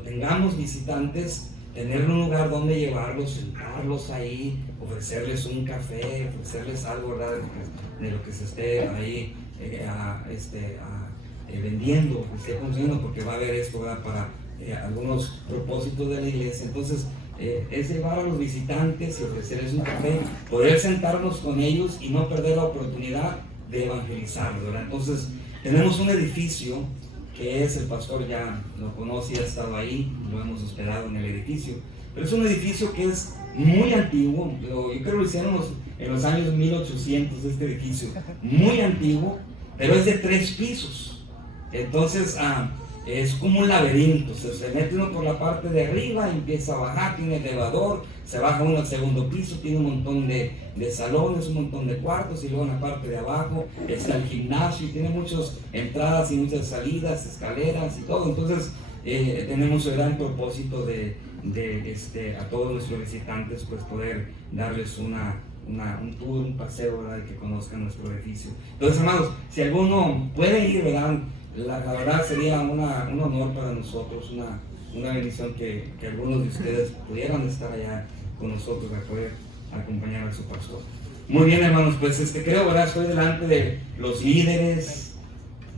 tengamos visitantes, tener un lugar donde llevarlos, sentarlos ahí, ofrecerles un café, ofrecerles algo, ¿verdad? De lo que se esté ahí vendiendo, que esté consumiendo, porque va a haber esto, ¿verdad? Para algunos propósitos de la iglesia. Entonces, es llevar a los visitantes y ofrecerles un café, poder sentarnos con ellos y no perder la oportunidad de evangelizarlos, ¿verdad? Entonces, tenemos un edificio que es, el pastor ya lo conoce, ha estado ahí, lo hemos hospedado en el edificio, pero es un edificio que es muy antiguo. Yo creo que lo hicieron en los años 1800, este edificio, muy antiguo, pero es de 3 pisos. Entonces es como un laberinto, se mete uno por la parte de arriba, empieza a bajar, tiene elevador, se baja uno al segundo piso, tiene un montón de salones, un montón de cuartos, y luego en la parte de abajo está el gimnasio, y tiene muchas entradas y muchas salidas, escaleras y todo. Entonces tenemos el gran propósito de a todos nuestros visitantes, pues poder darles un tour, un paseo, ¿verdad? Y que conozcan nuestro edificio. Entonces, hermanos, si alguno puede ir, ¿verdad? La verdad sería un honor para nosotros, una bendición que algunos de ustedes pudieran estar allá con nosotros, a poder acompañar a su pastor. Muy bien, hermanos, pues creo, ¿verdad? Estoy delante de los líderes,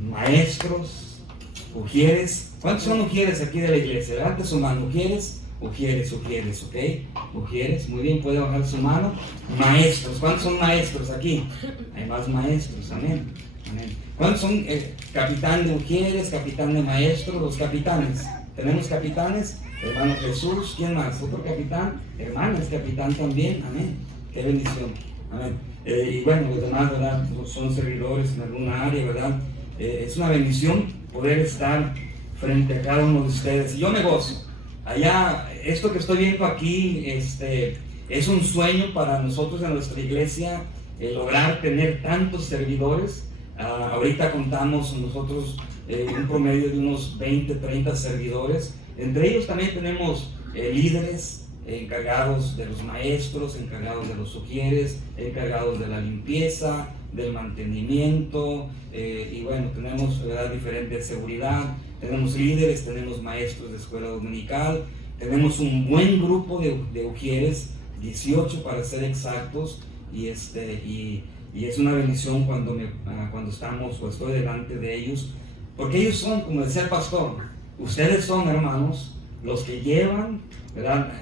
maestros, ujieres. ¿Cuántos son ujieres aquí de la iglesia? Levante su mano. ¿Ujieres? Ujieres, ¿ok? Ujieres, muy bien, puede bajar su mano. Maestros, ¿cuántos son maestros aquí? Hay más maestros, amén. ¿Cuántos son capitán de ujieres, capitán de maestros? Los capitanes. ¿Tenemos capitanes? Hermano Jesús, ¿quién más? ¿Otro capitán? Hermano, es capitán también, amén. Qué bendición, amén. Y bueno, los demás, ¿verdad? Son servidores en alguna área, ¿verdad? Es una bendición poder estar frente a cada uno de ustedes. Y yo me gozo. Allá, esto que estoy viendo aquí, es un sueño para nosotros en nuestra iglesia, lograr tener tantos servidores. Ahorita contamos nosotros un promedio de unos 20, 30 servidores. Entre ellos también tenemos líderes encargados de los maestros, encargados de los ujieres, encargados de la limpieza, del mantenimiento, y bueno, tenemos, ¿verdad?, diferentes seguridad. Tenemos líderes, tenemos maestros de escuela dominical, tenemos un buen grupo de ujieres, 18 para ser exactos, y es una bendición cuando estamos o estoy delante de ellos, porque ellos son, como decía el pastor, ustedes son, hermanos, los que llevan, ¿verdad?,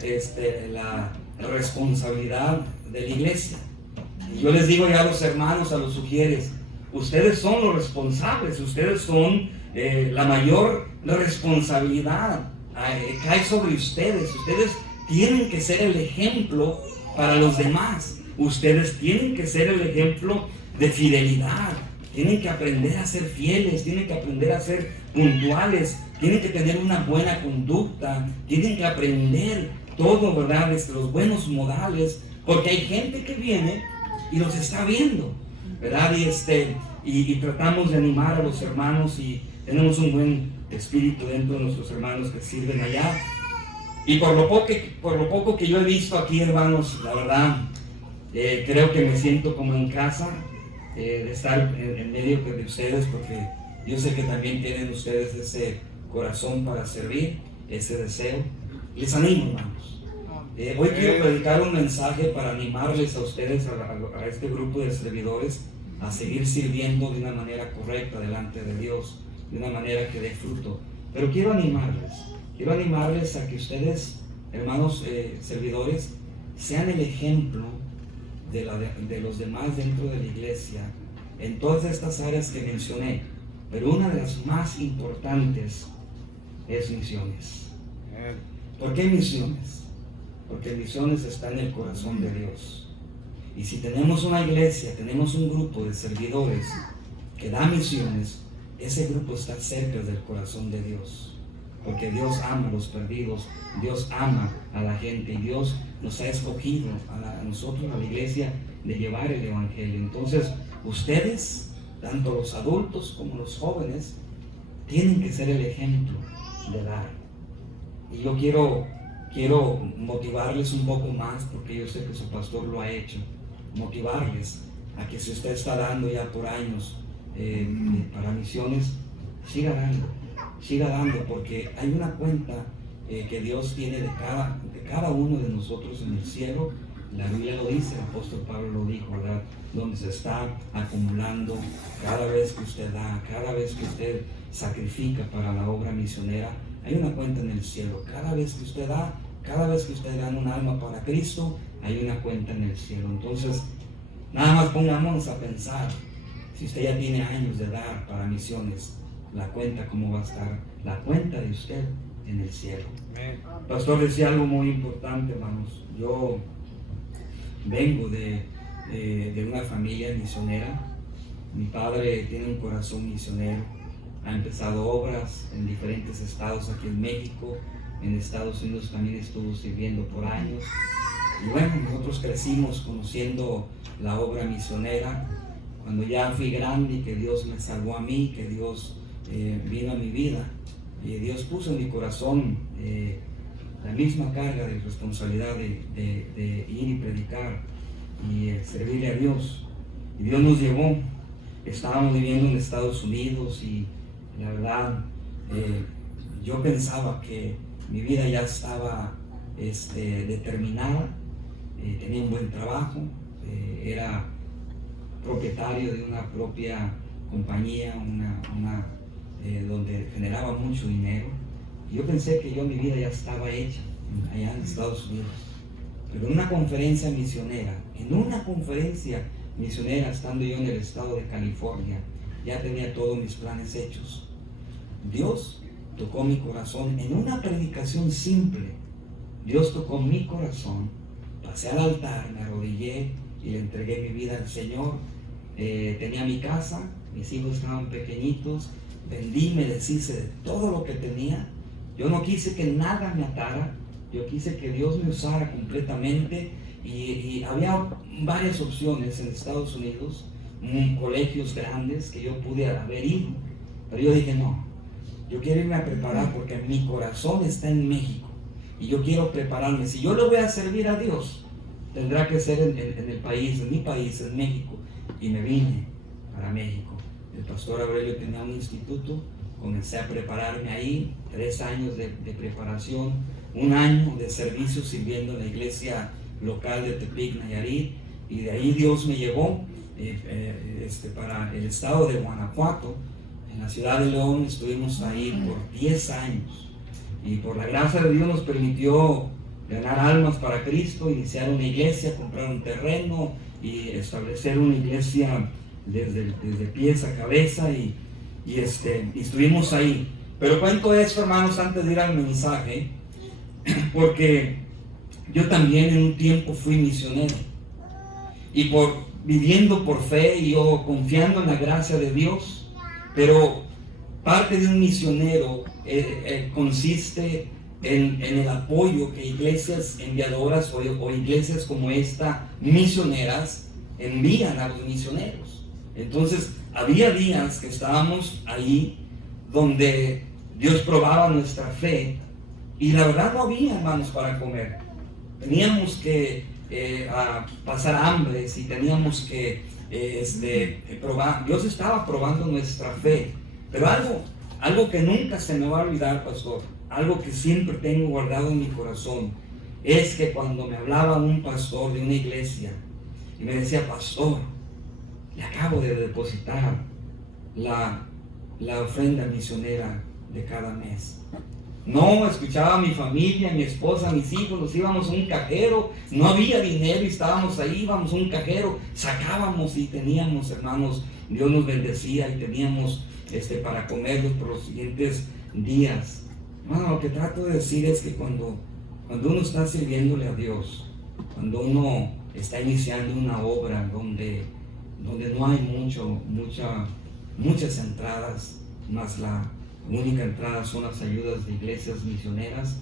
la responsabilidad de la iglesia. Y yo les digo ya a los hermanos, a los ujieres, ustedes son los responsables, ustedes son la mayor responsabilidad, cae sobre ustedes. Ustedes tienen que ser el ejemplo para los demás. Ustedes tienen que ser el ejemplo de fidelidad. Tienen que aprender a ser fieles, tienen que aprender a ser puntuales, tienen que tener una buena conducta, tienen que aprender todo, ¿verdad?, los buenos modales, porque hay gente que viene y los está viendo, ¿verdad? Y tratamos de animar a los hermanos, y tenemos un buen espíritu dentro de nuestros hermanos que sirven allá. Y por lo poco que yo he visto aquí, hermanos, la verdad, creo que me siento como en casa, de estar en medio de ustedes, porque yo sé que también tienen ustedes ese corazón para servir, ese deseo. Les animo, hermanos. Hoy quiero predicar un mensaje para animarles a ustedes, a este grupo de servidores, a seguir sirviendo de una manera correcta delante de Dios, de una manera que dé fruto. Pero quiero animarles a que ustedes, hermanos servidores, sean el ejemplo de los demás dentro de la iglesia, en todas estas áreas que mencioné. Pero una de las más importantes es misiones. ¿Por qué misiones? Porque misiones está en el corazón de Dios. Y si tenemos una iglesia, tenemos un grupo de servidores que da misiones, ese grupo está cerca del corazón de Dios, porque Dios ama a los perdidos, Dios ama a la gente, y Dios nos ha escogido a nosotros, a la iglesia, de llevar el evangelio. Entonces, ustedes, tanto los adultos como los jóvenes, tienen que ser el ejemplo de dar. Y yo quiero motivarles un poco más, porque yo sé que su pastor lo ha hecho, motivarles a que si usted está dando ya por años para misiones, siga dando, porque hay una cuenta que Dios tiene de cada uno de nosotros en el cielo. La Biblia lo dice, el apóstol Pablo lo dijo, ¿verdad? Donde se está acumulando cada vez que usted da, cada vez que usted sacrifica para la obra misionera, hay una cuenta en el cielo. Cada vez que usted da, cada vez que usted da un alma para Cristo, hay una cuenta en el cielo. Entonces, nada más pongámonos a pensar, si usted ya tiene años de dar para misiones, la cuenta cómo va a estar, la cuenta de usted en el cielo. Pastor decía algo muy importante, hermanos. Yo vengo de una familia misionera. Mi padre tiene un corazón misionero. Ha empezado obras en diferentes estados aquí en México. En Estados Unidos también estuvo sirviendo por años. Y bueno, nosotros crecimos conociendo la obra misionera. Cuando ya fui grande y que Dios me salvó a mí, que Dios vino a mi vida, y Dios puso en mi corazón la misma carga de responsabilidad de ir y predicar y servirle a Dios. Y Dios nos llevó. Estábamos viviendo en Estados Unidos y la verdad yo pensaba que mi vida ya estaba determinada. Tenía un buen trabajo, era propietario de una propia compañía, donde generaba mucho dinero. Y yo pensé que mi vida ya estaba hecha allá en Estados Unidos. Pero en una conferencia misionera, estando yo en el estado de California, ya tenía todos mis planes hechos. Dios tocó mi corazón en una predicación simple. Dios tocó mi corazón, pasé al altar, me arrodillé y le entregué mi vida al Señor. Tenía mi casa, mis hijos estaban pequeñitos, vendí, me deshice de todo lo que tenía. Yo no quise que nada me atara, yo quise que Dios me usara completamente. Y había varias opciones en Estados Unidos, colegios grandes que yo pude haber ido, pero yo dije no, yo quiero irme a preparar porque mi corazón está en México y yo quiero prepararme. Si yo le voy a servir a Dios, tendrá que ser en el país, en mi país, en México. Y me vine para México. El pastor Aurelio tenía un instituto, comencé a prepararme ahí, 3 años de preparación, 1 año de servicio sirviendo en la iglesia local de Tepic, Nayarit, y de ahí Dios me llevó para el estado de Guanajuato. En la ciudad de León estuvimos ahí por 10 años y por la gracia de Dios nos permitió ganar almas para Cristo, iniciar una iglesia, comprar un terreno y establecer una iglesia desde pies a cabeza y estuvimos ahí. Pero cuento esto, hermanos, antes de ir al mensaje, porque yo también en un tiempo fui misionero y viviendo por fe y yo confiando en la gracia de Dios, pero parte de un misionero consiste en el apoyo que iglesias enviadoras o iglesias como esta, misioneras, envían a los misioneros. Entonces había días que estábamos ahí donde Dios probaba nuestra fe y la verdad no había, hermanos, para comer. Teníamos que pasar hambre y teníamos que probar. Dios estaba probando nuestra fe. Pero algo que nunca se me va a olvidar, pastor, algo que siempre tengo guardado en mi corazón, es que cuando me hablaba un pastor de una iglesia y me decía, pastor, le acabo de depositar la ofrenda misionera de cada mes. No, escuchaba a mi familia, mi esposa, mis hijos, nos íbamos a un cajero, no había dinero y estábamos ahí, íbamos a un cajero, sacábamos y teníamos, hermanos, Dios nos bendecía y teníamos para comerlos por los siguientes días. Hermano, lo que trato de decir es que cuando uno está sirviéndole a Dios, cuando uno está iniciando una obra donde no hay muchas entradas, más la única entrada son las ayudas de iglesias misioneras,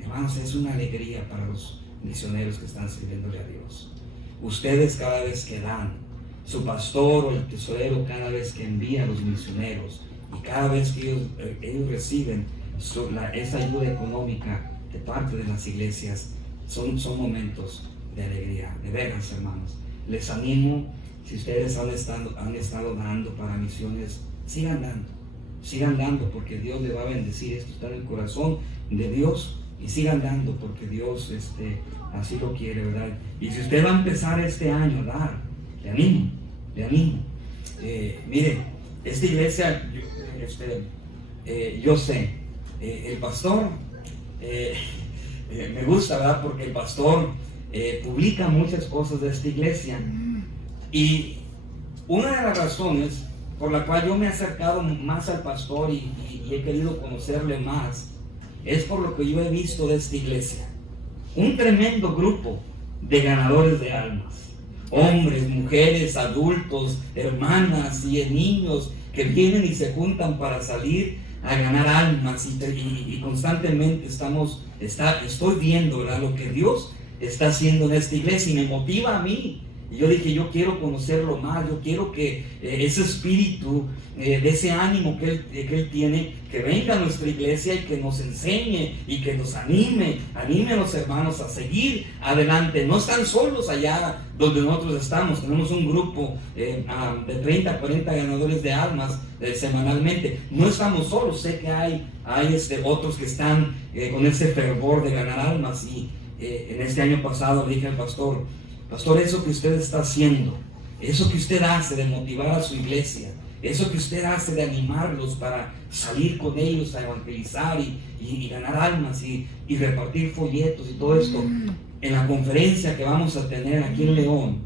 hermanos, es una alegría para los misioneros que están sirviéndole a Dios. Ustedes cada vez que dan, su pastor o el tesorero cada vez que envía a los misioneros y cada vez que ellos reciben esa ayuda económica de parte de las iglesias, son momentos de alegría, de veras, hermanos. Les animo, si ustedes han estado dando para misiones, sigan dando porque Dios le va a bendecir. Esto está en el corazón de Dios y y sigan dando porque Dios así lo quiere, ¿verdad? Y si usted va a empezar este año a dar, le animo. Mire, esta iglesia, yo sé, el pastor, me gusta, ¿verdad? Porque el pastor publica muchas cosas de esta iglesia. Y una de las razones por la cual yo me he acercado más al pastor y he querido conocerle más, es por lo que yo he visto de esta iglesia. Un tremendo grupo de ganadores de almas. Hombres, mujeres, adultos, hermanas y niños que vienen y se juntan para salir a ganar almas y constantemente estoy viendo, ¿verdad?, lo que Dios está haciendo en esta iglesia y me motiva a mí. Y yo dije, yo quiero conocerlo más, yo quiero que ese espíritu, de ese ánimo que él tiene, que venga a nuestra iglesia y que nos enseñe y que nos anime a los hermanos a seguir adelante. No están solos allá donde nosotros estamos, tenemos un grupo de 30, 40 ganadores de almas semanalmente. No estamos solos, sé que hay otros que están con ese fervor de ganar almas y en este año pasado le dije al pastor, eso que usted está haciendo, eso que usted hace de motivar a su iglesia, eso que usted hace de animarlos para salir con ellos a evangelizar y ganar almas y repartir folletos y todo esto, en la conferencia que vamos a tener aquí en León,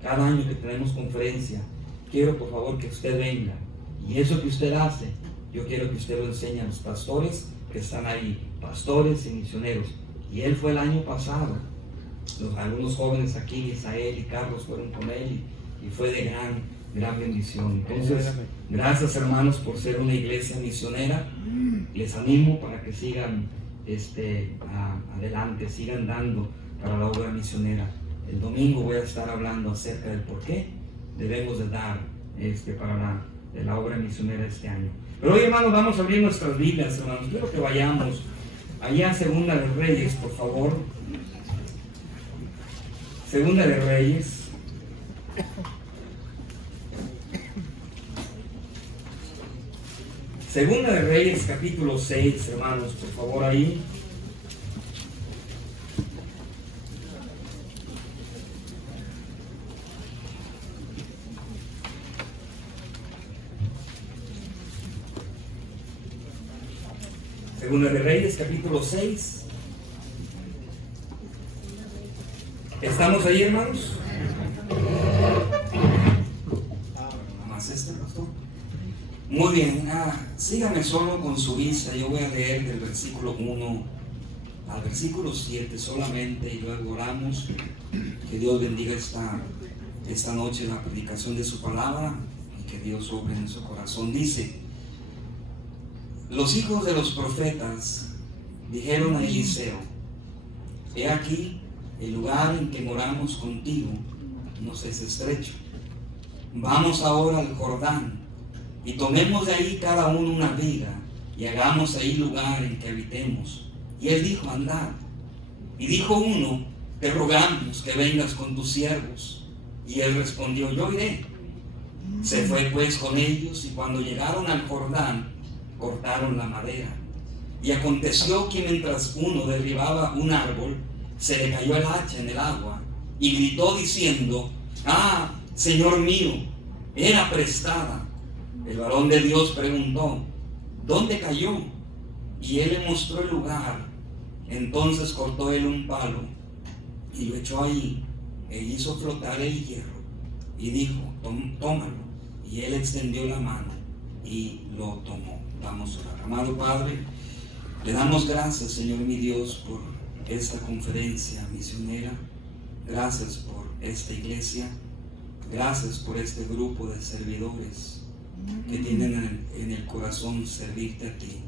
cada año que tenemos conferencia, quiero por favor que usted venga. Y eso que usted hace, yo quiero que usted lo enseñe a los pastores que están ahí, pastores y misioneros. Y él fue el año pasado. Algunos jóvenes aquí, Misael y Carlos, fueron con él y fue de gran bendición. Entonces, gracias hermanos por ser una iglesia misionera. Les animo para que sigan adelante, sigan dando para la obra misionera. El domingo voy a estar hablando acerca del por qué debemos de dar para la obra misionera este año. Pero hoy, hermanos, vamos a abrir nuestras Biblias, hermanos. Quiero que vayamos allá a Segunda de Reyes, por favor. Segunda de Reyes. Segunda de Reyes, capítulo 6, hermanos, por favor, ahí. Segunda de Reyes, capítulo 6. ¿Estamos ahí, hermanos? ¿Más pastor? Muy bien, síganme solo con su vista. Yo voy a leer del versículo 1 al versículo 7 solamente y luego oramos. Que Dios bendiga esta noche la predicación de su palabra y que Dios obre en su corazón. Dice: los hijos de los profetas dijeron a Eliseo: he aquí, el lugar en que moramos contigo nos es estrecho. Vamos ahora al Jordán y tomemos de ahí cada uno una viga y hagamos ahí lugar en que habitemos. Y él dijo: andad. Y dijo uno: te rogamos que vengas con tus siervos. Y él respondió: yo iré. Se fue pues con ellos, y cuando llegaron al Jordán, cortaron la madera. Y aconteció que mientras uno derribaba un árbol, se le cayó el hacha en el agua, y gritó diciendo: Señor mío, era prestada. El varón de Dios preguntó: ¿dónde cayó? Y él le mostró el lugar. Entonces cortó él un palo y lo echó ahí, e hizo flotar el hierro, y dijo: tómalo. Y él extendió la mano y lo tomó. Vamos a orar. Amado Padre, le damos gracias, Señor mi Dios, por esta conferencia misionera. Gracias por esta iglesia. Gracias por este grupo de servidores que tienen en el corazón servirte a ti,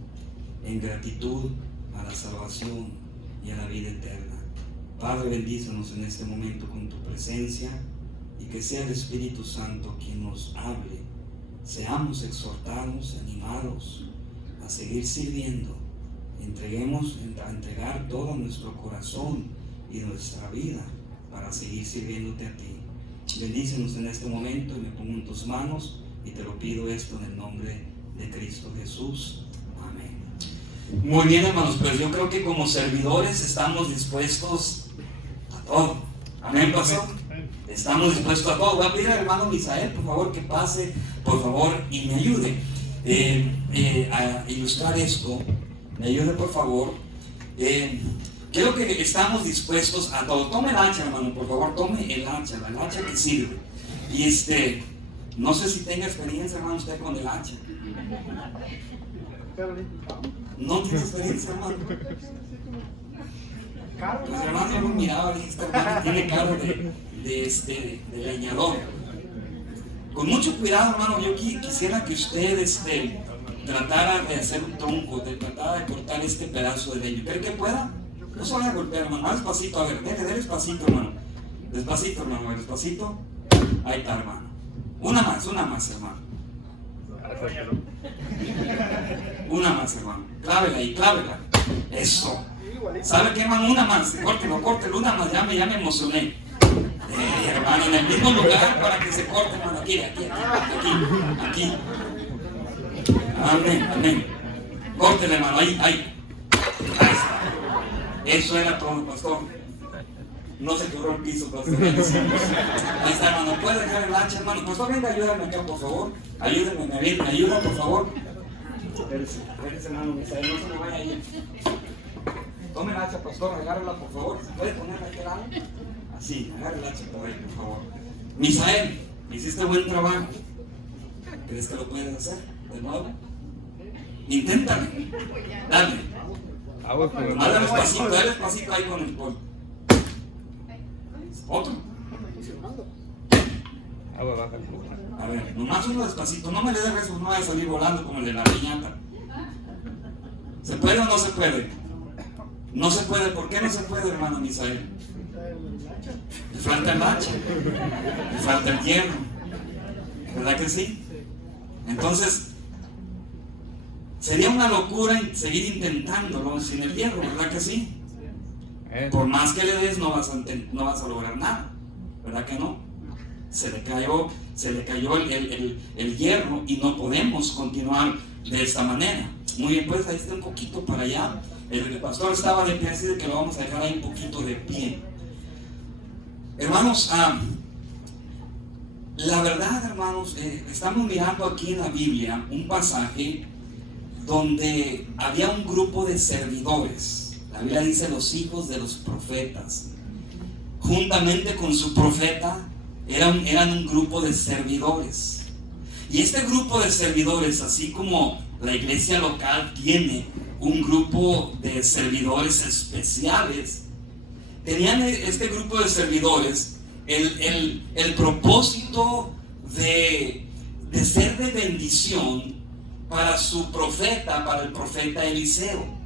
en gratitud a la salvación y a la vida eterna. Padre, bendícenos en este momento con tu presencia, y que sea el Espíritu Santo quien nos hable. Seamos exhortados, animados a seguir sirviendo. A entregar todo nuestro corazón y nuestra vida para seguir sirviéndote a ti. Bendícenos en este momento, y me pongo en tus manos y te lo pido esto en el nombre de Cristo Jesús. Amén. Muy bien, hermanos, pero yo creo que como servidores estamos dispuestos a todo. Amén, pastor. Estamos dispuestos a todo. Voy a pedir al hermano Misael, por favor, que pase, por favor, y me ayude a ilustrar esto. Me ayude, por favor. Creo que estamos dispuestos a todo. Tome el hacha, hermano, por favor, tome el hacha que sirve. Y no sé si tenga experiencia, hermano, usted con el hacha. No tiene experiencia, hermano. Pues hermano, yo lo miraba, dije, este hermano tiene cara de leñador. Con mucho cuidado, hermano, yo quisiera que usted tratara de hacer un tronco, tratara de cortar este pedazo de leño. ¿Cree que pueda? No se vaya a golpear, hermano. Más despacito, a ver, dele despacito, hermano. Despacito, hermano, despacito. Ahí está, hermano. Una más, hermano. Una más, hermano. Clávela ahí, clávela. Eso. ¿Sabe qué, hermano? Una más. Córtelo, una más. Ya me emocioné. Hermano, en el mismo lugar para que se corte, hermano. Aquí. Amén. Córtele, hermano. Ahí está. Eso era todo, pastor. No se quebró el piso, pastor. Ahí está, hermano. ¿Puede dejar el hacha, hermano? Pastor, venga, ayúdame acá, por favor. Ayúdame, me ayuda, por favor. Espérese, hermano, no se me vaya a ir. Tome el hacha, pastor, agárrala, por favor. ¿Se puede poner aquí al lado? Así, agarra el hacha por ahí, por favor. Misael, hiciste buen trabajo. ¿Crees que lo puedes hacer de nuevo? Inténtalo. Dale. Dale despacito ahí con el pol. Otro. A ver, nomás uno despacito. No me le dejes, no vaya a salir volando como el de la piñata. ¿Se puede o no se puede? No se puede. ¿Por qué no se puede, hermano Misael? Le falta el hacha. Le falta el hierro. ¿Verdad que sí? Entonces, sería una locura seguir intentándolo sin el hierro, ¿verdad que sí? Por más que le des, no vas a lograr nada, ¿verdad que no? Se le cayó el hierro y no podemos continuar de esta manera. Muy bien, pues ahí está un poquito para allá. El pastor estaba de pie, así de que lo vamos a dejar ahí un poquito de pie. Hermanos, la verdad, hermanos, estamos mirando aquí en la Biblia un pasaje donde había un grupo de servidores. La Biblia dice los hijos de los profetas. Juntamente con su profeta eran un grupo de servidores. Y este grupo de servidores, así como la iglesia local tiene un grupo de servidores especiales, tenían este grupo de servidores el propósito de ser de bendición para su profeta, para el profeta Eliseo.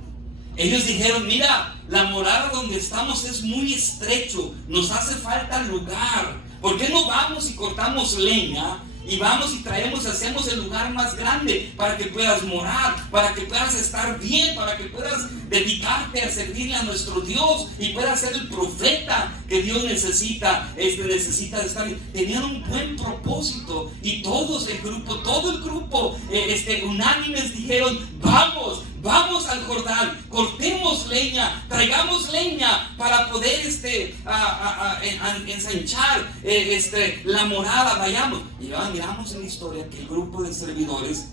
Ellos dijeron: mira, la morada donde estamos es muy estrecho, nos hace falta lugar. ¿Por qué no vamos y cortamos leña y vamos y traemos, hacemos el lugar más grande para que puedas morar, para que puedas estar bien, para que puedas dedicarte a servirle a nuestro Dios y puedas ser el profeta que Dios necesita de estar bien? Tenían un buen propósito y todo el grupo unánimes dijeron: vamos al Jordán, cortemos leña, traigamos leña para poder ensanchar la morada, vayamos. Y miramos en la historia que el grupo de servidores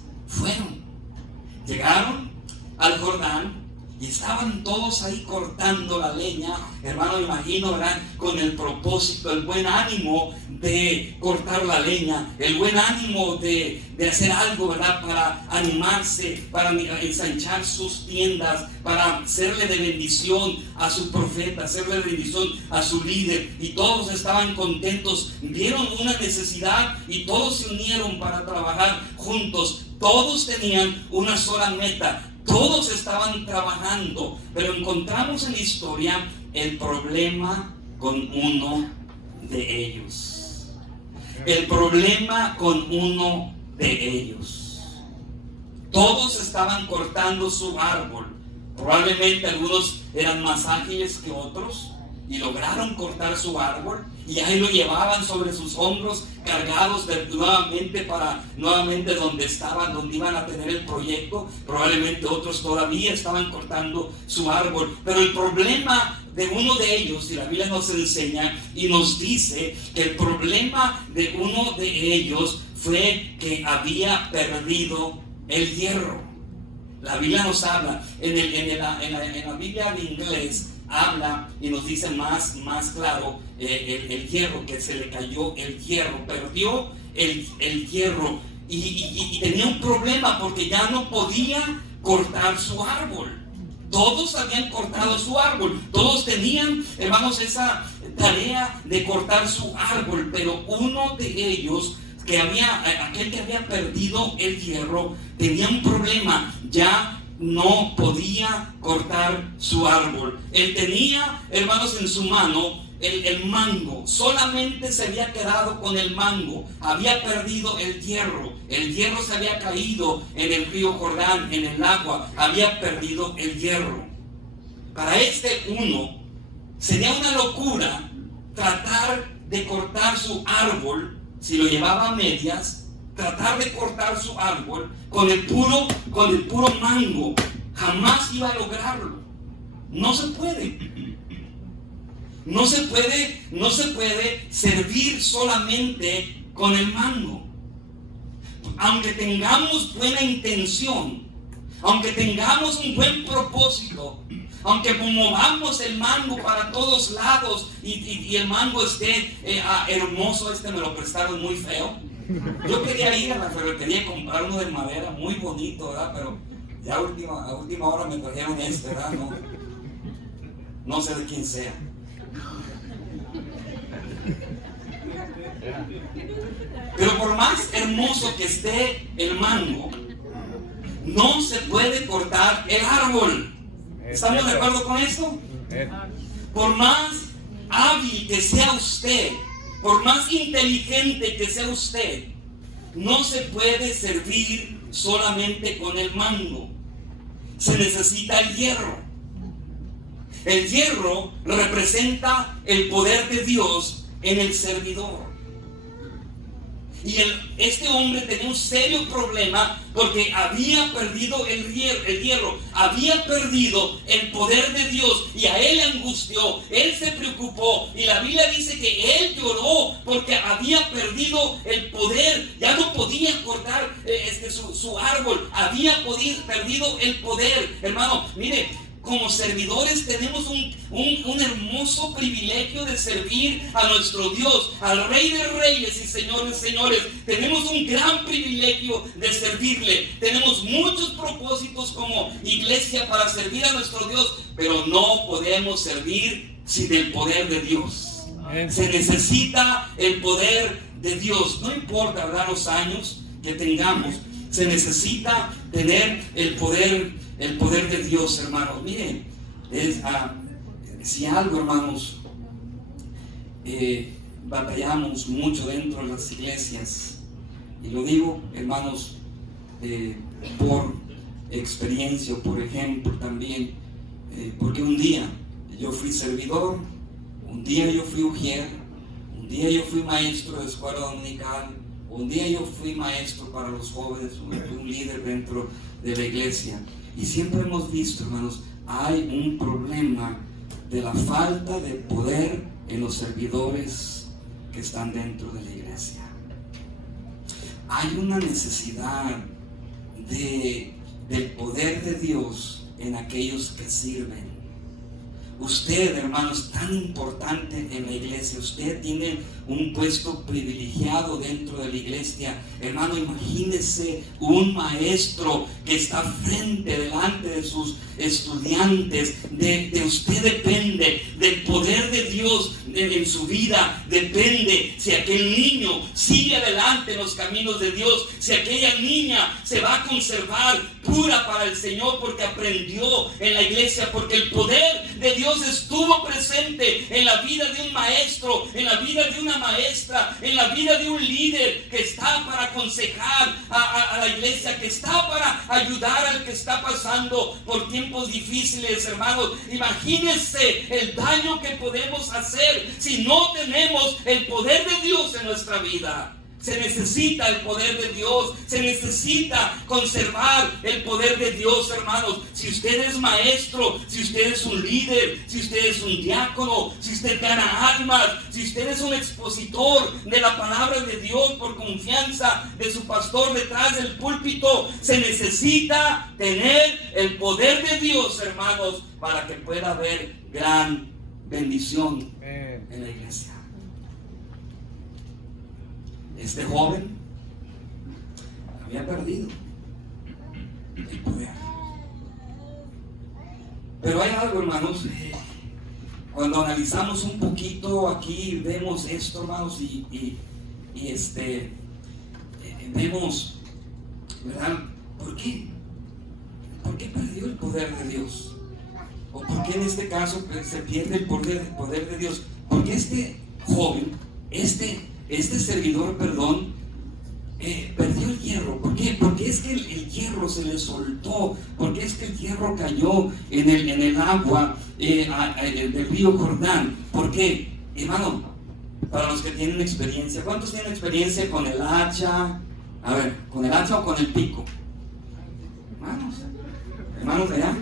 llegaron al Jordán y estaban todos ahí cortando la leña. Hermano, me imagino, ¿verdad?, con el propósito, el buen ánimo de cortar la leña, el buen ánimo de hacer algo, ¿verdad?, para animarse, para ensanchar sus tiendas, para serle de bendición a su profeta, hacerle de bendición a su líder. Y todos estaban contentos, vieron una necesidad y todos se unieron para trabajar juntos. Todos tenían una sola meta. Todos estaban trabajando, pero encontramos en la historia el problema con uno de ellos. El problema con uno de ellos. Todos estaban cortando su árbol. Probablemente algunos eran más ágiles que otros y lograron cortar su árbol, y ahí lo llevaban sobre sus hombros, cargados nuevamente donde estaban, donde iban a tener el proyecto. Probablemente otros todavía estaban cortando su árbol, pero el problema de uno de ellos, y la Biblia nos enseña y nos dice que el problema de uno de ellos fue que había perdido el hierro. La Biblia nos habla, en la Biblia de inglés, habla y nos dice más claro el hierro, que se le cayó el hierro, perdió el hierro y tenía un problema porque ya no podía cortar su árbol. Todos habían cortado su árbol, todos tenían, hermanos, esa tarea de cortar su árbol, pero uno de ellos, aquel que había perdido el hierro, tenía un problema, ya no podía cortar su árbol. Él tenía, hermanos, en su mano el mango, solamente se había quedado con el mango, había perdido el hierro se había caído en el río Jordán, en el agua, había perdido el hierro. Para uno sería una locura tratar de cortar su árbol, si lo llevaba a medias, tratar de cortar su árbol con el puro mango. Jamás iba a lograrlo. No se puede. No se puede servir solamente con el mango. Aunque tengamos buena intención, aunque tengamos un buen propósito, aunque movamos el mango para todos lados y el mango esté hermoso, me lo prestaron muy feo. Yo quería ir a la ferretería y comprar uno de madera muy bonito, ¿verdad? Pero ya a última hora me trajeron ¿verdad? No sé de quién sea. Pero por más hermoso que esté el mango, no se puede cortar el árbol. ¿Estamos de acuerdo con esto? Por más hábil que sea usted, por más inteligente que sea usted, no se puede servir solamente con el mango. Se necesita el hierro. El hierro representa el poder de Dios en el servidor. Y este hombre tenía un serio problema porque había perdido el hierro, había perdido el poder de Dios, y a él le angustió, él se preocupó, y la Biblia dice que él lloró porque había perdido el poder, ya no podía cortar su árbol, había perdido el poder. Hermano, mire, como servidores tenemos un hermoso privilegio de servir a nuestro Dios, al Rey de Reyes y Señores de Señores. Tenemos un gran privilegio de servirle. Tenemos muchos propósitos como iglesia para servir a nuestro Dios, pero no podemos servir sin el poder de Dios. Se necesita el poder de Dios. No importa, ¿verdad?, los años que tengamos, se necesita tener el poder de Dios, hermanos. Miren, si algo, hermanos, batallamos mucho dentro de las iglesias, y lo digo, hermanos, por experiencia o por ejemplo también, porque un día yo fui servidor, un día yo fui ujier, un día yo fui maestro de escuela dominical, un día yo fui maestro para los jóvenes, un líder dentro de la iglesia. Y siempre hemos visto, hermanos, hay un problema de la falta de poder en los servidores que están dentro de la iglesia. Hay una necesidad del poder de Dios en aquellos que sirven. Usted, hermanos, tan importante en la iglesia, usted tiene un puesto privilegiado dentro de la iglesia. Hermano, imagínese un maestro que está delante de sus estudiantes. De usted depende, del poder de Dios en su vida. Depende si aquel niño sigue adelante en los caminos de Dios, si aquella niña se va a conservar pura para el Señor porque aprendió en la iglesia, porque el poder de Dios estuvo presente padre, en la vida de un maestro, en la vida de una maestra, en la vida de un líder que está para aconsejar a la iglesia, que está para ayudar al que está pasando por tiempos difíciles, hermanos. Imagínense el daño que podemos hacer si no tenemos el poder de Dios en nuestra vida. Se necesita el poder de Dios, se necesita conservar el poder de Dios, hermanos. Si usted es maestro, si usted es un líder, si usted es un diácono, si usted gana almas, si usted es un expositor de la palabra de Dios por confianza de su pastor detrás del púlpito, se necesita tener el poder de Dios, hermanos, para que pueda haber gran bendición en la iglesia. Este joven había perdido el poder. Pero hay algo, hermanos, cuando analizamos un poquito aquí, vemos esto, hermanos, y vemos, ¿verdad? ¿Por qué? ¿Por qué perdió el poder de Dios? ¿O por qué en este caso se pierde el poder de Dios? Porque este joven, este servidor, perdió el hierro. ¿Por qué? Porque es que el hierro se le soltó. Porque es que el hierro cayó en el agua del río Jordán. ¿Por qué? Hermano, para los que tienen experiencia, ¿cuántos tienen experiencia con el hacha? A ver, ¿con el hacha o con el pico? Hermanos de allá.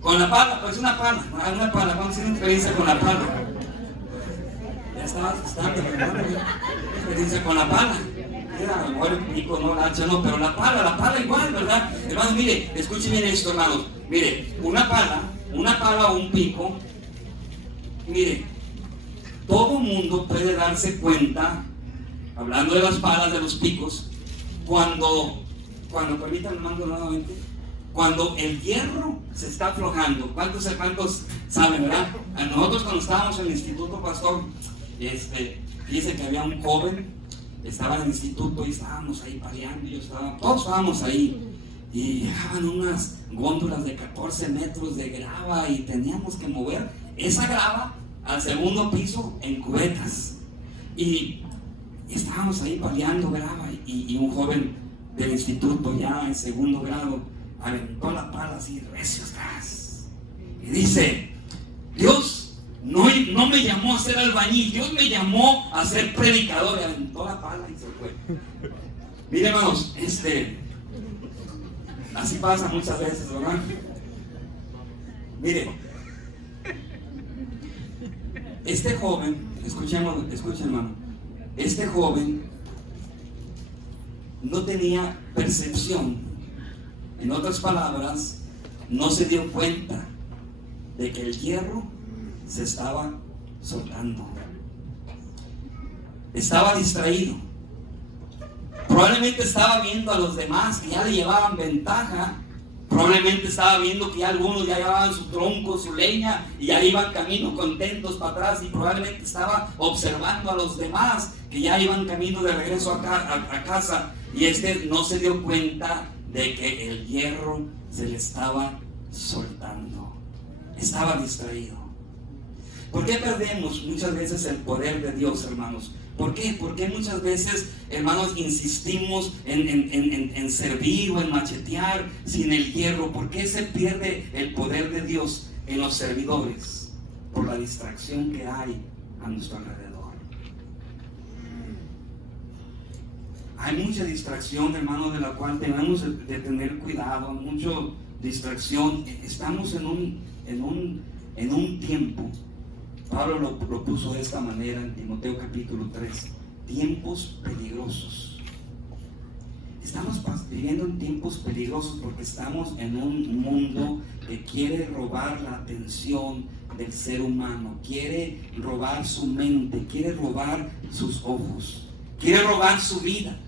Con la pala, pues una pala. ¿Cuántos tienen experiencia con la pala? Ya estaba asustando, hermano. Experiencia con la pala. Mira, a lo mejor el pico, no, la hacha, no, pero la pala igual, ¿verdad? Hermanos, mire, escuchen bien esto, hermanos. Mire, una pala o un pico. Mire, todo mundo puede darse cuenta, hablando de las palas, de los picos, cuando permítanme, mando nuevamente, cuando el hierro se está aflojando. ¿Cuántos saben, verdad? A nosotros cuando estábamos en el instituto, pastor, fíjense que había un joven, estaba en el instituto y estábamos ahí paleando, todos estábamos ahí, y llegaban unas góndolas de 14 metros de grava y teníamos que mover esa grava al segundo piso en cubetas, y estábamos ahí paleando grava, y un joven del instituto ya en segundo grado aventó la pala así recio atrás y dice: Dios no me llamó a ser albañil, Dios me llamó a ser predicador. Y aventó la pala y se fue. Mire, hermanos, así pasa muchas veces, ¿verdad? Mire, este joven, escuchen, hermano, este joven no tenía percepción. En otras palabras, no se dio cuenta de que el hierro se estaba soltando. Estaba distraído. Probablemente estaba viendo a los demás que ya le llevaban ventaja. Probablemente estaba viendo que ya algunos ya llevaban su tronco, su leña, y ya iban camino contentos para atrás. Y probablemente estaba observando a los demás que ya iban camino de regreso a casa. Y no se dio cuenta de que el hierro se le estaba soltando. Estaba distraído. ¿Por qué perdemos muchas veces el poder de Dios, hermanos? ¿Por qué? Porque muchas veces, hermanos, insistimos en servir o en machetear sin el hierro. ¿Por qué se pierde el poder de Dios en los servidores? Por la distracción que hay a nuestro alrededor. Hay mucha distracción, hermano, de la cual tenemos de tener cuidado. Mucha distracción. Estamos en un tiempo. Pablo lo puso de esta manera en Timoteo capítulo 3. Tiempos peligrosos. Estamos viviendo en tiempos peligrosos porque estamos en un mundo que quiere robar la atención del ser humano. Quiere robar su mente. Quiere robar sus ojos. Quiere robar su vida.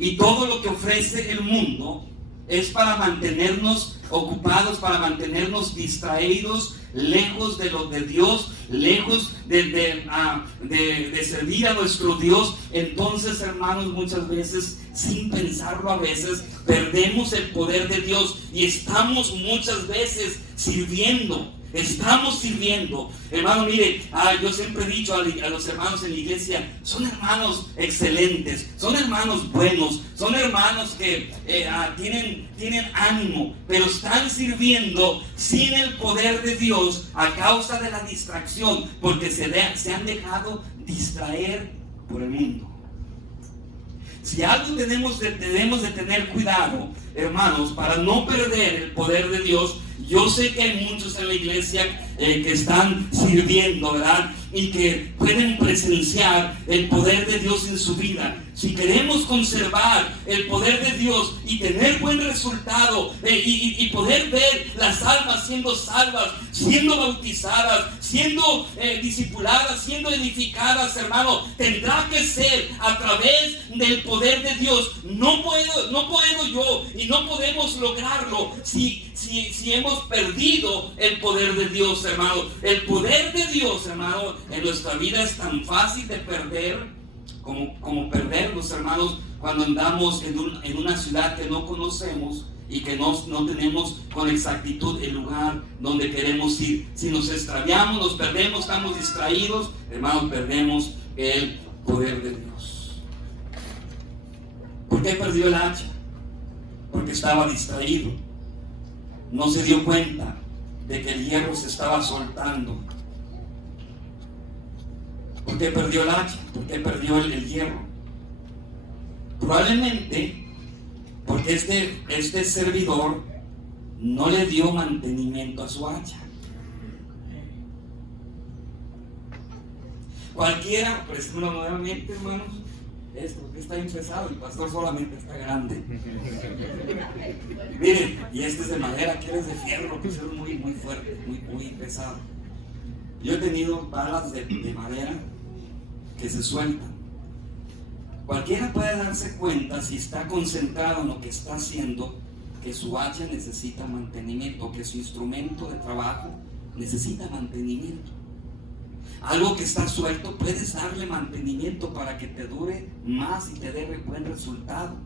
Y todo lo que ofrece el mundo es para mantenernos ocupados, para mantenernos distraídos, lejos de lo de Dios, lejos de servir a nuestro Dios. Entonces, hermanos, muchas veces, sin pensarlo a veces, perdemos el poder de Dios y estamos muchas veces sirviendo. Estamos sirviendo. Hermano, mire, yo siempre he dicho a los hermanos en la iglesia, son hermanos excelentes, son hermanos buenos, son hermanos que tienen ánimo, pero están sirviendo sin el poder de Dios a causa de la distracción, porque se han dejado distraer por el mundo. Si algo debemos de tener cuidado, hermanos, para no perder el poder de Dios. Yo sé que hay muchos en la iglesia que están sirviendo, ¿verdad? Y que pueden presenciar el poder de Dios en su vida. Si queremos conservar el poder de Dios y tener buen resultado y poder ver las almas siendo salvas, siendo bautizadas, siendo discipuladas, siendo edificadas, hermano, tendrá que ser a través del poder de Dios. No puedo yo y no podemos lograrlo si hemos perdido el poder de Dios, hermano. El poder de Dios, hermano, en nuestra vida es tan fácil de perder como perder los hermanos cuando andamos en una ciudad que no conocemos y que no tenemos con exactitud el lugar donde queremos ir. Si nos extraviamos, nos perdemos, estamos distraídos, hermanos, perdemos el poder de Dios. ¿Por qué perdió el hacha? Porque estaba distraído. No se dio cuenta de que el hierro se estaba soltando. ¿Por qué perdió el hacha? ¿Por qué perdió el hierro? Probablemente porque este servidor no le dio mantenimiento a su hacha. Cualquiera, presumo nuevamente, hermanos, esto que está bien pesado, el pastor solamente está grande. Miren, y este es de madera, aquel es de fierro, que es muy, muy fuerte, muy pesado. Yo he tenido balas de madera que se sueltan. Cualquiera puede darse cuenta, si está concentrado en lo que está haciendo, que su hacha necesita mantenimiento, que su instrumento de trabajo necesita mantenimiento. Algo que está suelto, puedes darle mantenimiento para que te dure más y te dé buen resultado.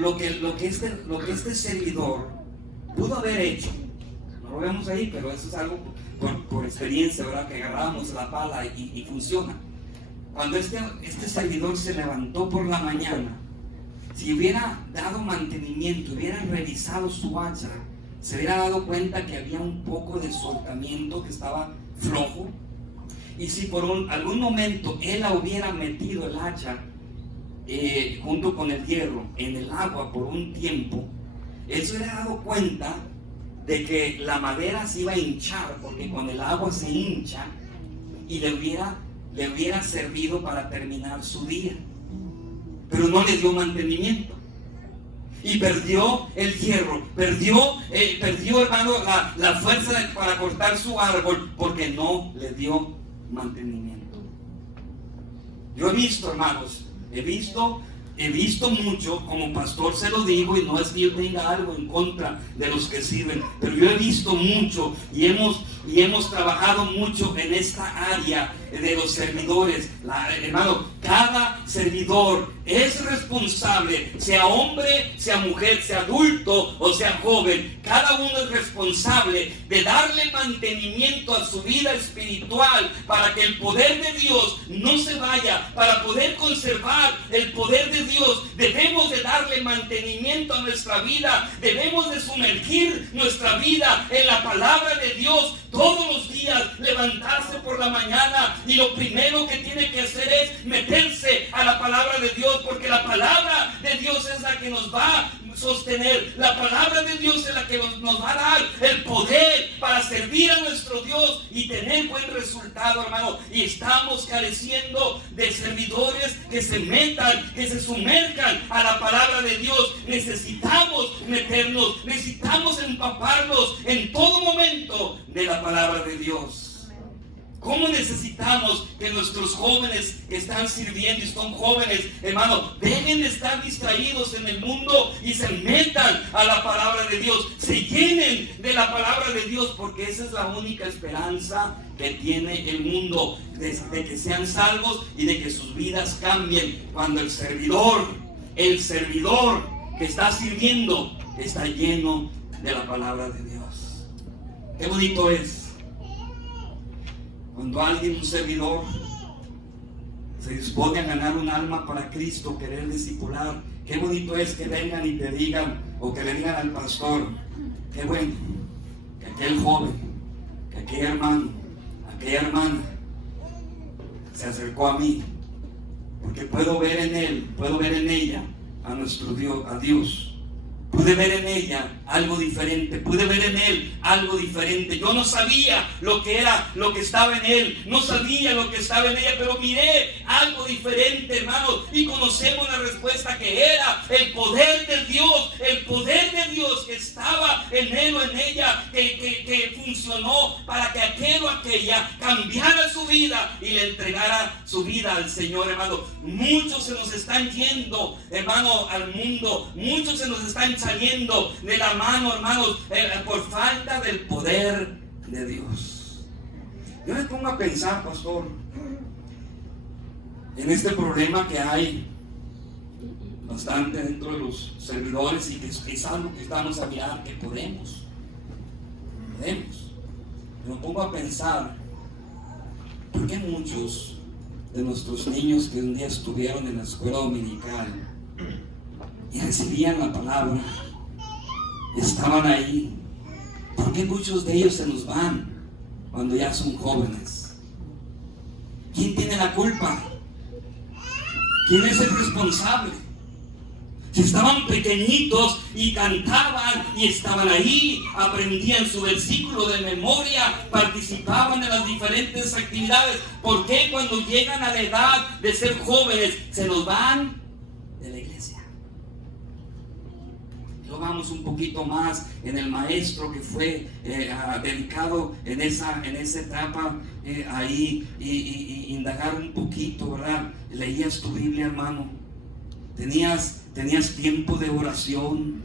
Lo que este servidor pudo haber hecho, no lo vemos ahí, pero eso es algo por experiencia, ¿verdad? Que agarramos la pala y funciona. Cuando este servidor se levantó por la mañana, si hubiera dado mantenimiento, hubiera revisado su hacha, se hubiera dado cuenta que había un poco de soltamiento, que estaba flojo. Y si por algún momento él hubiera metido el hacha junto con el hierro en el agua por un tiempo, él se hubiera dado cuenta de que la madera se iba a hinchar, porque con el agua se hincha, y le hubiera servido para terminar su día. Pero no le dio mantenimiento. Y perdió el hierro, perdió hermano, la fuerza para cortar su árbol, porque no le dio mantenimiento. Yo he visto, hermanos, he visto mucho, como pastor se lo digo, y no es que yo tenga algo en contra de los que sirven, pero yo he visto mucho y hemos trabajado mucho en esta área de los servidores. Hermano, cada servidor es responsable, sea hombre, sea mujer, sea adulto o sea joven. Cada uno es responsable de darle mantenimiento a su vida espiritual para que el poder de Dios no se vaya. Para poder conservar el poder de Dios, debemos de darle mantenimiento a nuestra vida. Debemos de sumergir nuestra vida en la palabra de Dios todos los días. Levantarse por la mañana y lo primero que tiene que hacer es meterse a la palabra de Dios, porque la palabra de Dios es la que nos va a sostener. La palabra de Dios es la que nos va a dar el poder para servir a nuestro Dios y tener buen resultado, hermano. Y estamos careciendo de servidores que se metan, que se sumerjan a la palabra de Dios. Necesitamos meternos, necesitamos empaparnos en todo momento de la palabra de Dios. ¿Cómo necesitamos que nuestros jóvenes que están sirviendo y son jóvenes, hermano, dejen de estar distraídos en el mundo y se metan a la palabra de Dios, se llenen de la palabra de Dios, porque esa es la única esperanza que tiene el mundo, de que sean salvos y de que sus vidas cambien, cuando el servidor que está sirviendo está lleno de la palabra de Dios. Qué bonito es cuando alguien, un servidor, se dispone a ganar un alma para Cristo, querer discipular. Qué bonito es que vengan y te digan, o que le digan al pastor, qué bueno que aquel joven, que aquel hermano, aquella hermana se acercó a mí, porque puedo ver en él, puedo ver en ella a nuestro Dios, a Dios. Pude ver en ella algo diferente, pude ver en él algo diferente. Yo no sabía lo que era, lo que estaba en él, no sabía lo que estaba en ella, pero miré algo diferente, hermanos, y conocemos la respuesta que era el poder de Dios que estaba en él o en ella, que funcionó para que aquel o aquella cambiara su vida y le entregara su vida al Señor, hermano. Muchos se nos están yendo, hermano, al mundo, muchos se nos están saliendo de la mano, hermanos, por falta del poder de Dios. Yo me pongo a pensar, pastor, en este problema que hay bastante dentro de los servidores, y que es algo que estamos a mirar que podemos. Me pongo a pensar, ¿por qué muchos de nuestros niños que un día estuvieron en la escuela dominical y recibían la palabra, estaban ahí? ¿Por qué muchos de ellos se nos van cuando ya son jóvenes? ¿Quién tiene la culpa? ¿Quién es el responsable? Si estaban pequeñitos y cantaban y estaban ahí, aprendían su versículo de memoria, participaban en las diferentes actividades, ¿por qué cuando llegan a la edad de ser jóvenes se nos van de la iglesia? Lo vamos un poquito más en el maestro que fue dedicado en esa etapa ahí y indagar un poquito, ¿verdad? Leías tu Biblia, hermano, tenías tiempo de oración,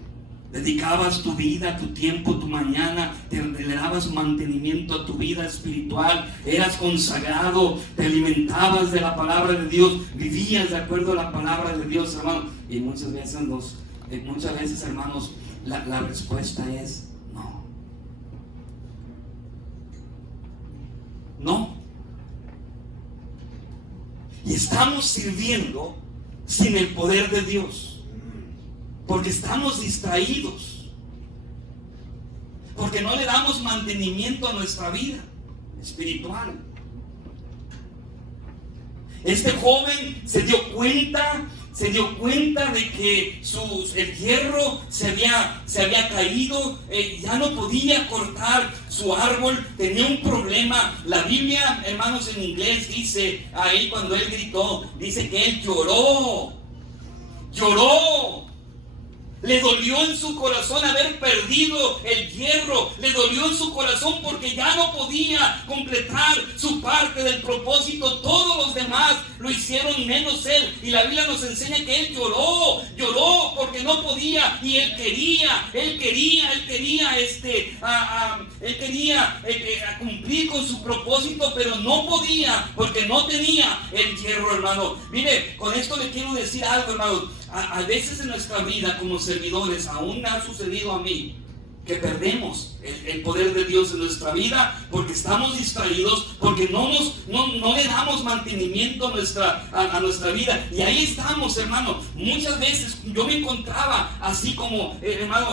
dedicabas tu vida, tu tiempo, tu mañana, le dabas mantenimiento a tu vida espiritual, eras consagrado, te alimentabas de la palabra de Dios, vivías de acuerdo a la palabra de Dios, hermano. Y muchas veces, hermanos, la respuesta es no. No. Y estamos sirviendo sin el poder de Dios, porque estamos distraídos, porque no le damos mantenimiento a nuestra vida espiritual. Este joven se dio cuenta de que el hierro se había caído, ya no podía cortar su árbol, tenía un problema. La Biblia, hermanos, en inglés dice, ahí cuando él gritó, dice que él lloró. Le dolió en su corazón haber perdido el hierro. Le dolió en su corazón porque ya no podía completar su parte del propósito. Todos los demás lo hicieron menos él. Y la Biblia nos enseña que él lloró porque no podía. Y él quería cumplir con su propósito, pero no podía porque no tenía el hierro, hermano. Mire, con esto le quiero decir algo, hermano. A veces en nuestra vida como servidores, aún me ha sucedido a mí, que perdemos el poder de Dios en nuestra vida porque estamos distraídos, porque no le damos mantenimiento a nuestra vida. Y ahí estamos, hermano. Muchas veces yo me encontraba así como, hermano,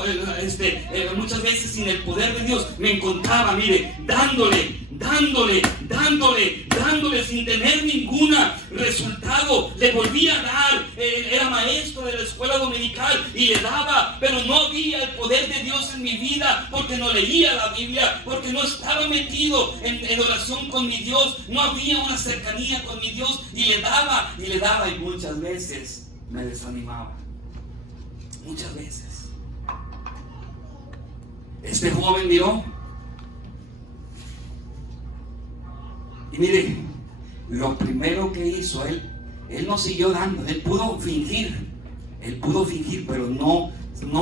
muchas veces sin el poder de Dios, me encontraba, mire, dándole sin tener ningún resultado. Le volvía a dar, era maestro de la escuela dominical y le daba, pero no había el poder de Dios en mi vida porque no leía la Biblia, porque no estaba metido en oración con mi Dios, no había una cercanía con mi Dios, y le daba y muchas veces me desanimaba. Muchas veces. Este joven miró y mire, lo primero que hizo, él no siguió dando, él pudo fingir, pero no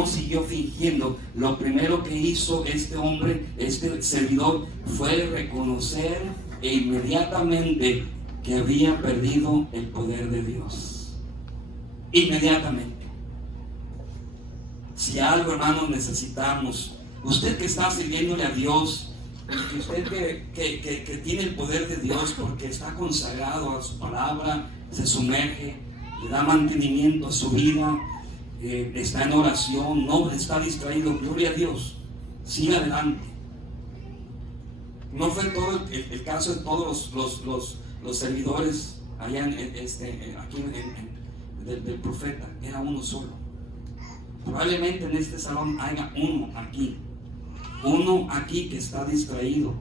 siguió fingiendo. Lo primero que hizo este hombre, este servidor, fue reconocer inmediatamente que había perdido el poder de Dios. Inmediatamente. Si algo, hermanos, necesitamos, usted que está sirviéndole a Dios, porque usted que tiene el poder de Dios, porque está consagrado a su palabra, se sumerge, le da mantenimiento a su vida, está en oración, no está distraído, gloria a Dios, sigue adelante. No fue todo el caso de todos los servidores allá del profeta, era uno solo. Probablemente en este salón haya uno aquí que está distraído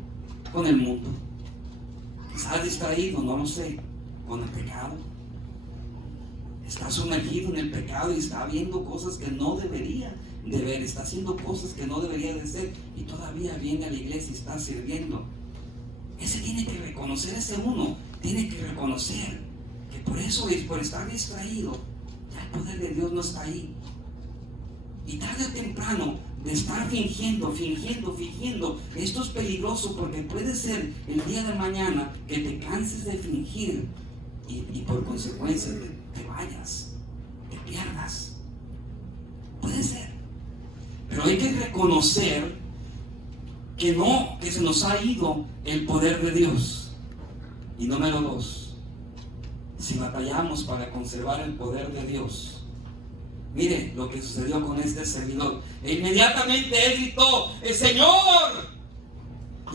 con el mundo, está distraído, no lo sé, con el pecado, está sumergido en el pecado y está viendo cosas que no debería de ver, está haciendo cosas que no debería de hacer y todavía viene a la iglesia y está sirviendo. Ese tiene que reconocer, ese uno tiene que reconocer que por eso es, por estar distraído, ya el poder de Dios no está ahí. Y tarde o temprano, de estar fingiendo, esto es peligroso porque puede ser el día de mañana que te canses de fingir y por consecuencia te vayas, te pierdas. Puede ser. Pero hay que reconocer que se nos ha ido el poder de Dios. Y número 2, si batallamos para conservar el poder de Dios, mire lo que sucedió con este servidor. E inmediatamente él gritó: ¡el Señor!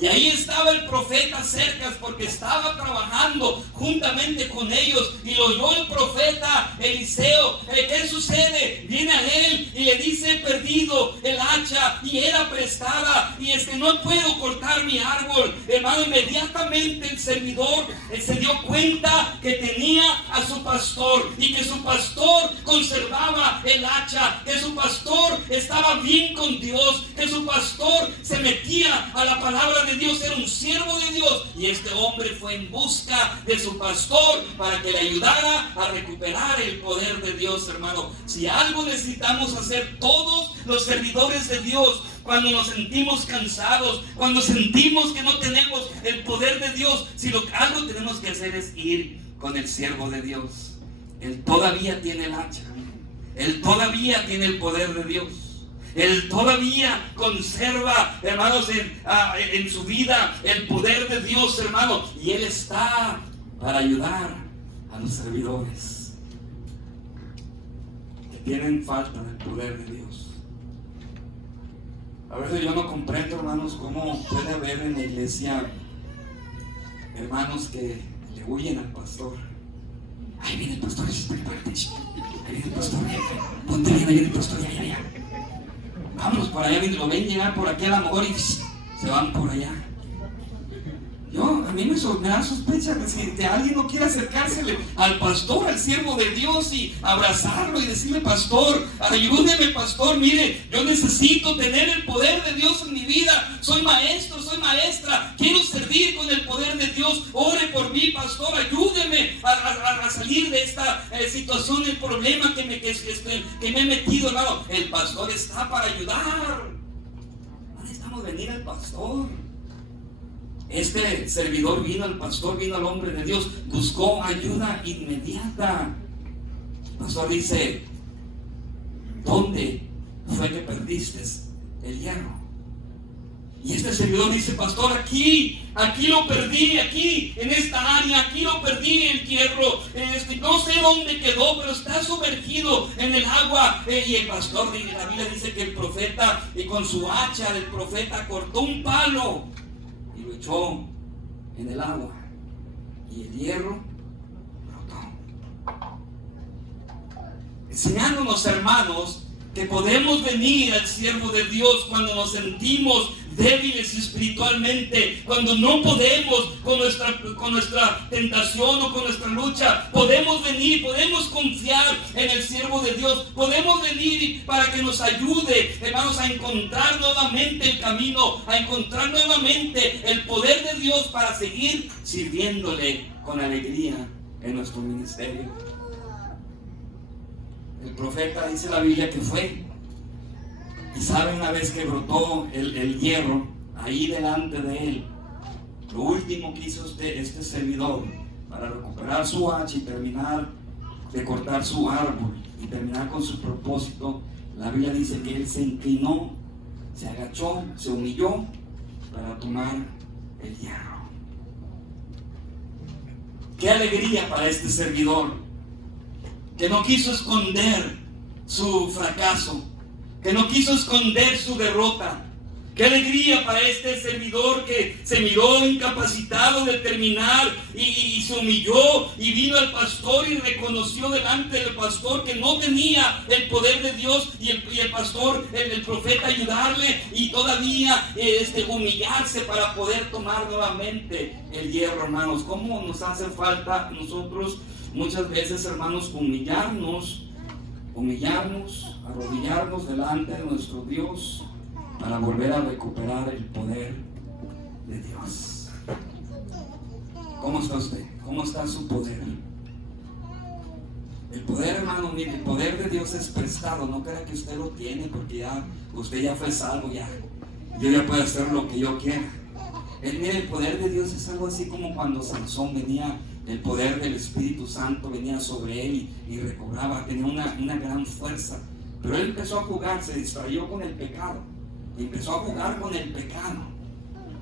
Y ahí estaba el profeta cerca, porque estaba trabajando juntamente con ellos, y lo oyó el profeta Eliseo. ¿Qué sucede? Viene a él y le dice: he perdido el hacha y era prestada, y es que no puedo cortar mi árbol. Hermano, inmediatamente el servidor se dio cuenta que tenía a su pastor, y que su pastor conservaba el hacha, que su pastor estaba bien con Dios, que su pastor se metía a la palabra de Dios, era un siervo de Dios, y este hombre fue en busca de su pastor para que le ayudara a recuperar el poder de Dios. Hermano, si algo necesitamos hacer todos los servidores de Dios, cuando nos sentimos cansados, cuando sentimos que no tenemos el poder de Dios, si algo tenemos que hacer es ir con el siervo de Dios. Él todavía tiene el hacha, él todavía tiene el poder de Dios. Él todavía conserva, hermanos, en su vida el poder de Dios, hermano. Y Él está para ayudar a los servidores que tienen falta del poder de Dios. A veces yo no comprendo, hermanos, cómo puede haber en la iglesia hermanos que le huyen al pastor. Ahí viene el pastor, ahí viene el pastor, ponte bien, ahí viene el pastor, ya. Vamos por allá, lo ven llegar por aquí a lo mejor y se van por allá. A mí me da sospecha de si alguien no quiere acercársele al pastor, al siervo de Dios, y abrazarlo y decirle: pastor, ayúdeme, pastor, mire, yo necesito tener el poder de Dios en mi vida, soy maestro, soy maestra, quiero servir con el poder de Dios, ore por mí, pastor, ayúdeme a salir de esta situación, el problema que me he metido, hermano. El pastor está para ayudar, no necesitamos venir al pastor. Este servidor vino al pastor, vino al hombre de Dios, buscó ayuda inmediata. El pastor dice: ¿dónde fue que perdiste el hierro? Y este servidor dice: pastor, aquí lo perdí, aquí en esta área, aquí lo perdí el hierro. No sé dónde quedó, pero está sumergido en el agua. Y el pastor, la Biblia dice que el profeta, y con su hacha, el profeta cortó un palo y lo echó en el agua, y el hierro brotó, enseñándonos, hermanos, que podemos venir al siervo de Dios cuando nos sentimos débiles espiritualmente, cuando no podemos con nuestra tentación o con nuestra lucha. Podemos venir, podemos confiar en el siervo de Dios, podemos venir para que nos ayude, hermanos, a encontrar nuevamente el camino, a encontrar nuevamente el poder de Dios para seguir sirviéndole con alegría en nuestro ministerio. El profeta, dice la Biblia, que fue, y sabe, una vez que brotó el hierro ahí delante de él, lo último que hizo este servidor para recuperar su hacha y terminar de cortar su árbol y terminar con su propósito, la Biblia dice que él se inclinó, se agachó, se humilló para tomar el hierro. Qué alegría para este servidor, que no quiso esconder su fracaso, que no quiso esconder su derrota. Qué alegría para este servidor que se miró incapacitado de terminar y se humilló y vino al pastor y reconoció delante del pastor que no tenía el poder de Dios, y el pastor, el profeta, ayudarle y todavía humillarse para poder tomar nuevamente el hierro. Hermanos, ¿cómo nos hace falta a nosotros muchas veces, hermanos, humillarnos, arrodillarnos delante de nuestro Dios para volver a recuperar el poder de Dios? ¿Cómo está usted? ¿Cómo está su poder? El poder, hermano, mire, el poder de Dios es prestado. No crea que usted lo tiene porque usted ya fue salvo, yo ya puedo hacer lo que yo quiera. Mire, el poder de Dios es algo así como cuando Sansón venía, el poder del Espíritu Santo venía sobre él y recobraba, tenía una gran fuerza. Pero él empezó a jugar, se distrayó con el pecado. Y empezó a jugar con el pecado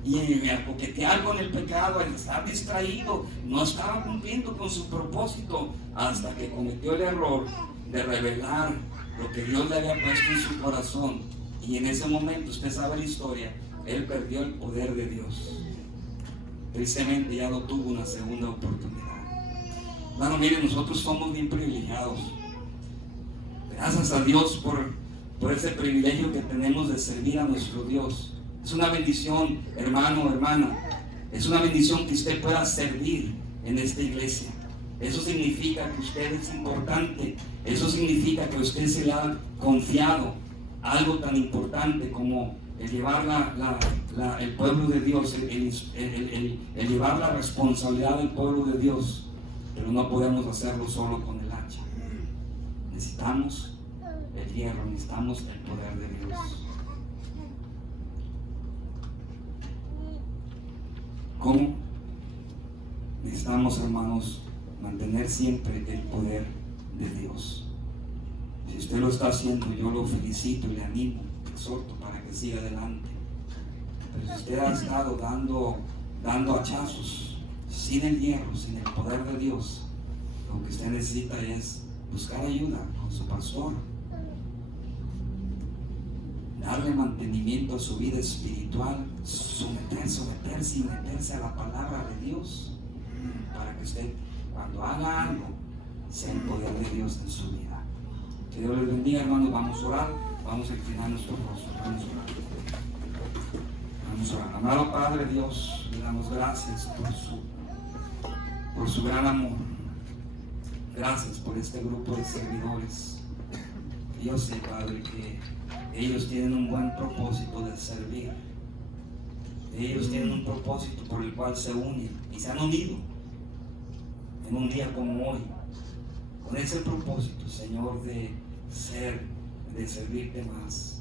y a coquetear con el pecado, al estar distraído, no estaba cumpliendo con su propósito, hasta que cometió el error de revelar lo que Dios le había puesto en su corazón. Y en ese momento, usted sabe la historia, él perdió el poder de Dios. Tristemente ya no tuvo una segunda oportunidad. Hermano, miren, nosotros somos bien privilegiados. Gracias a Dios por ese privilegio que tenemos de servir a nuestro Dios. Es una bendición, hermano, hermana. Es una bendición que usted pueda servir en esta iglesia. Eso significa que usted es importante. Eso significa que usted se le ha confiado algo tan importante como el llevar el pueblo de Dios, el llevar la responsabilidad del pueblo de Dios. Pero no podemos hacerlo solo con el hacha. Necesitamos el hierro, necesitamos el poder de Dios. ¿Cómo? Necesitamos, hermanos, mantener siempre el poder de Dios. Si usted lo está haciendo, yo lo felicito y le animo, le exhorto para que siga adelante. Pero si usted ha estado dando hachazos sin el hierro, sin el poder de Dios, lo que usted necesita es buscar ayuda con su pastor, darle mantenimiento a su vida espiritual, someterse y meterse a la palabra de Dios, para que usted, cuando haga algo, sea el poder de Dios en su vida. Que Dios les bendiga, hermanos. Vamos a orar, vamos a inclinar nuestro rostro, vamos a orar. Amado Padre Dios, le damos gracias por su gran amor. Gracias por este grupo de servidores. Yo sé, Padre, que ellos tienen un buen propósito de servir. Ellos tienen un propósito por el cual se unen y se han unido en un día como hoy, con ese propósito, Señor, de servirte más.